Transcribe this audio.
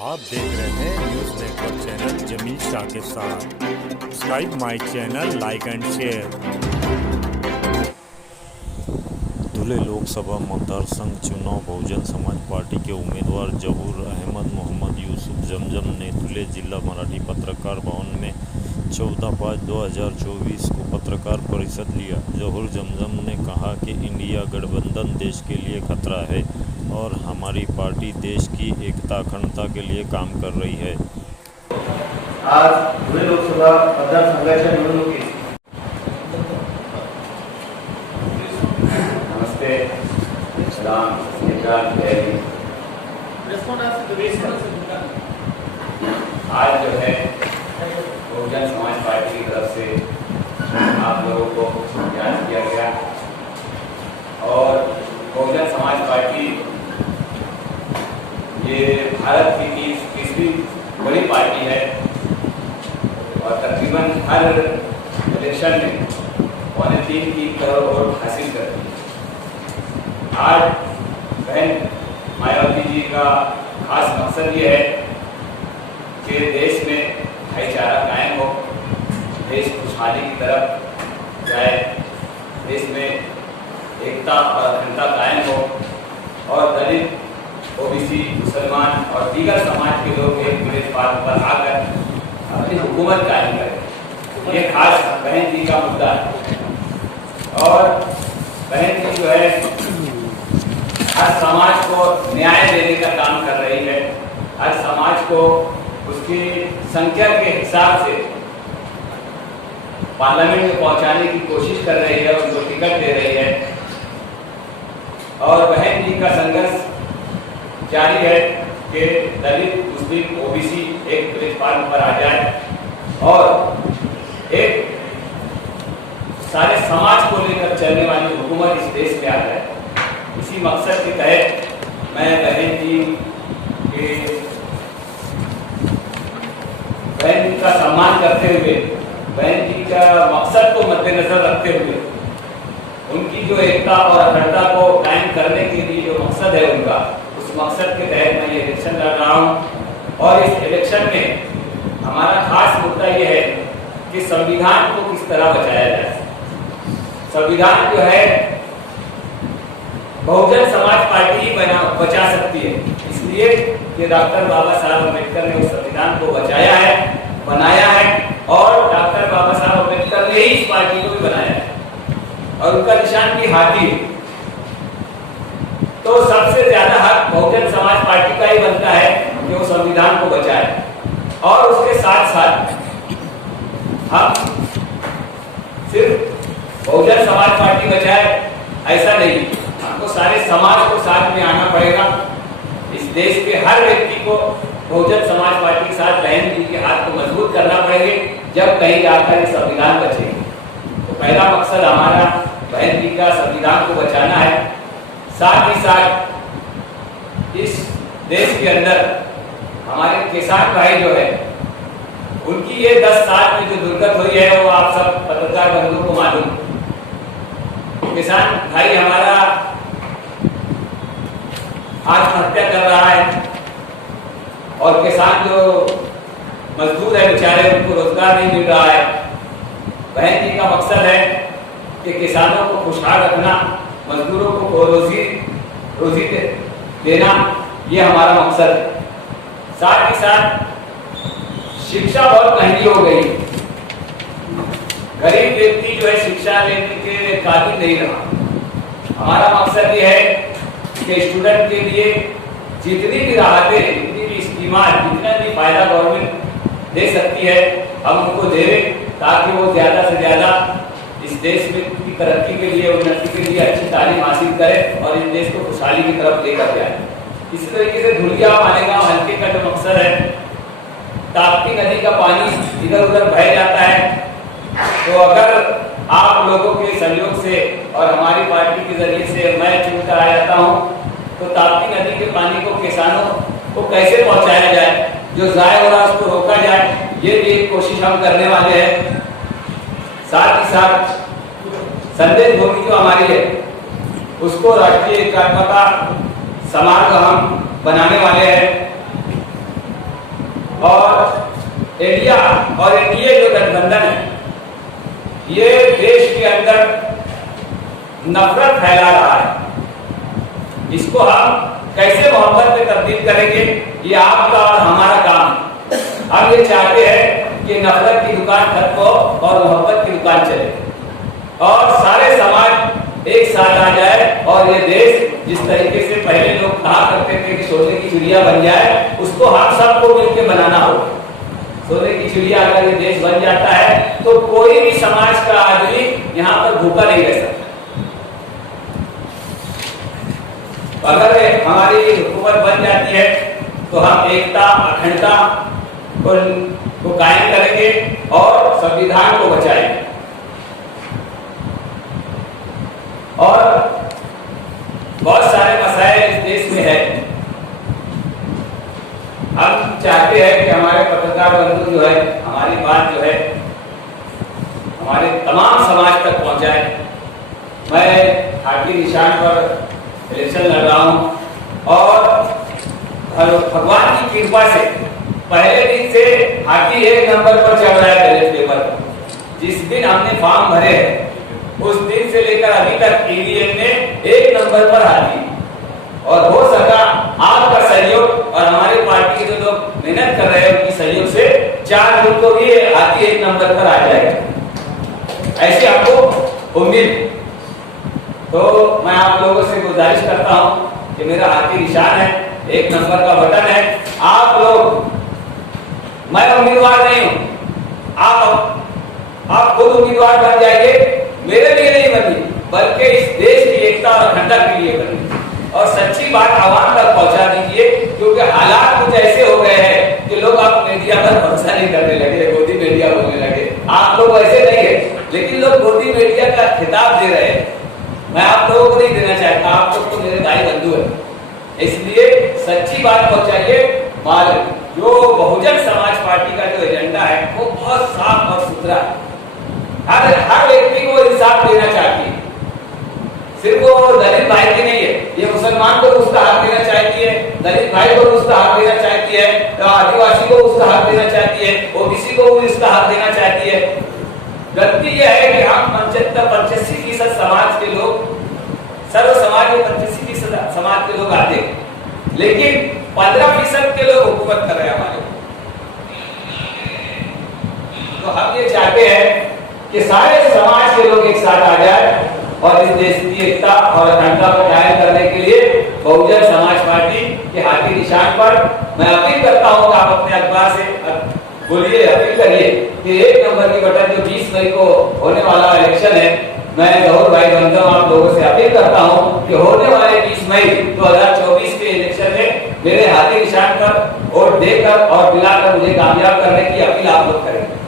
आप देख रहे हैं news network channel Jamil Shah के साथ। Subscribe my channel, like and share. Dhule Lok Sabha मतदार संघ चुनाव बहुजन समाज पार्टी के उम्मीदवार जहूर अहमद मोहम्मद यूसुफ जमजम ने धुले जिला मराठी पत्रकार भवन में 14/5/2024 को पत्रकार परिषद लिया। जहूर जमजम ने कहा कि इंडिया गठबंधन देश के लिए खतरा है और हमारी पार्टी देश की एकता अखंडता के लिए काम कर रही है। आज धुळे लोकसभा मतदारसंघाच्या निवडणुकीत नमस्ते, सलाम, आज जो है बहुजन समाज पार्टी की तरफ से आप लोगों को याद किया गया और बहुजन समाज पार्टी ये भारत की तीसरी बड़ी पार्टी है और तकरीबन हर इलेक्शन में 3.25 करोड़ वोट हासिल करती है। आज बहन मायावती जी का खास मकसद ये है कि देश में भाईचारा कायम हो, देश खुशहाली की तरफ जाए, देश में एकता और अखंडता कायम हो और दलित, ओबीसी, मुसलमान और दीगर समाज के लोग एक प्लेटफॉर्म पर आकर अपनी हुकूमत कायम करें। ये खास बहन जी का मुद्दा है और बहन जी जो है हर समाज को न्याय देने का काम कर रही है। हर समाज को उसकी संख्या के हिसाब से पार्लियामेंट में पहुंचाने की कोशिश कर रही है, उनको टिकट दे रही है और बहन जी का संघर्ष जारी है कि दलित, मुस्लिम, ओबीसी एक प्लेटफॉर्म पर आ जाए और एक सारे समाज को लेकर चलने वाली हुकूमत इस देश में आ जाए। इसी मकसद के तहत मैं बहन जी के बहन का सम्मान करते हुए, बहन जी का मकसद को मद्देनजर रखते हुए, उनकी जो एकता और अखंडता को कायम करने के लिए जो मकसद है उनका, उस मकसद के तहत मैं ये इलेक्शन लड़ रहा हूँ। और इस इलेक्शन में हमारा खास मुद्दा ये है कि संविधान को किस तरह बचाया जाए। संविधान जो है बहुजन समाज पार्टी ही बचा सकती है, इसलिए कि डॉक्टर बाबा साहब अम्बेडकर ने उस संविधान को बचाया है, बनाया है और डॉक्टर बाबा साहब अम्बेडकर ने ही इस पार्टी को भी बनाया है और उनका निशान भी हाथी है। तो सबसे ज्यादा हक बहुजन समाज पार्टी का ही बनता है कि वो संविधान को बचाए और उसके साथ साथ हम सिर्फ बहुजन समाज पार्टी बचाए ऐसा नहीं, हमको सारे समाज को साथ में आना पड़ेगा। इस देश के हर व्यक्ति को बहुजन समाज पार्टी के साथ बहन जी के हाथ को मजबूत करना पड़ेंगे, जब कहीं जाकर संविधान बचेगा। तो पहला मकसद हमारा बहन जी का संविधान को बचाना है। साथ ही साथ इस देश के अंदर हमारे किसान भाई जो है उनकी ये 10 साल में जो दुर्गत हुई है वो आप सब पत्रकार बंधुओं को मालूम। किसान भाई हमारा आत्महत्या कर रहा है और किसान जो मजदूर है बेचारे, उनको रोजगार नहीं मिल रहा है। बहन जी का मकसद है कि किसानों को खुशहाल रखना, मजदूरों को रोजी देना, ये हमारा मकसद है। साथ ही साथ शिक्षा बहुत महंगी हो गई, गरीब व्यक्ति जो है शिक्षा लेने के काबिल नहीं रहा। हमारा मकसद ये है कि स्टूडेंट के लिए जितनी भी राहतें, जितनी भी स्कीमात, जितना भी फायदा गवर्नमेंट दे सकती है हम उनको दे ताकि वो ज्यादा से ज्यादा इस देश में की तरक्की के लिए, उन्नति के लिए अच्छी तालीम हासिल करे और इस देश को खुशहाली की तरफ लेकर जाए। इसी तरीके से धुलिया मालेगांव हल्के का जो मकसद है, ताप्ती नदी का पानी इधर उधर बह जाता है, तो अगर आप लोगों के सहयोग से और हमारी पार्टी के जरिए से मैं चुनकर आ जाता हूँ, तो ताप्ती नदी के पानी को किसानों को कैसे पहुँचाया जाए, जो जाया हो रहा है उसको रोका जाए, ये भी एक कोशिश हम करने वाले हैं। साथ ही साथ संदेश भूमि जो हमारी है उसको राष्ट्रीय एकात्मता समारोह हम बनाने वाले हैं। और इंडिया और एनडीए जो गठबंधन है, ये देश के अंदर नफरत फैला रहा है। इसको हम कैसे मोहब्बत में तब्दील करेंगे, ये आपका और हमारा काम है। हम ये चाहते हैं कि नफरत की दुकान खत्म हो और मोहब्बत की दुकान चले और सारे समाज एक साथ आ जाए और ये देश जिस तरीके से पहले लोग कहा करते थे कि सोने की चिड़िया बन जाए, उसको हम सबको मिलकर बनाना होगा। सोने की चिड़िया अगर ये देश बन जाता है तो कोई भी समाज का आदमी यहाँ पर भूखा नहीं रह सकता। अगर हमारी हुकूमत बन जाती है तो हम एकता अखंडता को कायम करेंगे और संविधान को बचाएंगे। और बहुत सारे मसाइल इस देश में है। हम चाहते हैं कि हमारे पत्रकार बंधु जो है हमारी बात जो है हमारे तमाम समाज तक पहुंचाए। मैं हाथी निशान पर इलेक्शन लड़ रहा हूं और भगवान की कृपा से पहले दिन से हाथी एक नंबर पर चल रहा है बैलेट पेपर पर। जिस दिन हमने फॉर्म भरे हैं उस दिन से लेकर अभी तक ईवीएम में एक नंबर पर हाथी। और हो सका आपका सहयोग और हमारी पार्टी के जो लोग मेहनत कर रहे हैं उनकी सहयोग से 4 जून को भी हाथी एक नंबर पर आ जाएगा, ऐसी आपको उम्मीद। तो मैं आप लोगों से गुजारिश करता हूं कि मेरा हाथी निशान है, 1 नंबर का बटन है। आप लोग, मैं उम्मीदवार नहीं हूं, आप खुद उम्मीदवार बन जाइए। मेरे लिए नहीं बनी बल्कि इस देश की एकता और अखंडता के लिए बनी और सच्ची बात आवाम तक पहुंचा दीजिए। क्योंकि हालात कुछ ऐसे हो गए हैं कि लोग आप मीडिया पर भरोसा नहीं करने लगे, गोदी मीडिया बोलने लगे। आप लोग ऐसे नहीं है, लेकिन लोग गोदी मीडिया का खिताब दे रहे हैं। मैं आप लोगों को नहीं देना चाहता, आप लोग तो मेरे भाई बंधु है। इसलिए सच्ची बात पहुंचाइए। जो बहुजन समाज पार्टी का जो एजेंडा है वो बहुत साफ और सुथरा है। हर व्यक्ति को इंसाफ देना चाहती है, सिर्फ वो दलित भाई की नहीं है। ये मुसलमान को उसका हक देना चाहती है, दलित भाई को उसका हक देना चाहती है, तो आदिवासी को उसका हक देना चाहती है, ओबीसी को उसका हक देना चाहती है। गलती यह है कि हम 85% समाज के लोग, सर्व समाज में 85% समाज के लोग आते हैं, लेकिन 15% के लोग हुकूमत कर रहे हैं हमारे। तो हम ये चाहते हैं कि सारे समाज के लोग एक साथ आ जाए और इस देश की एकता और अखंडता को कायम करने के लिए बहुजन समाज पार्टी के हाथी निशान पर मैं अपील करता हूं कि आप अपने अखबार से बोलिए, अपील करिए कि 1 नंबर की बटन जो 20 मई को होने वाला इलेक्शन है, मैं गौर भाई बंधु आप लोगों से अपील करता हूं कि होने वाले 20 मई 2024 के इलेक्शन में मेरे हाथी निशान पर वोट देकर और दिलाकर मुझे कामयाब करने की अपील आप लोग करेंगे।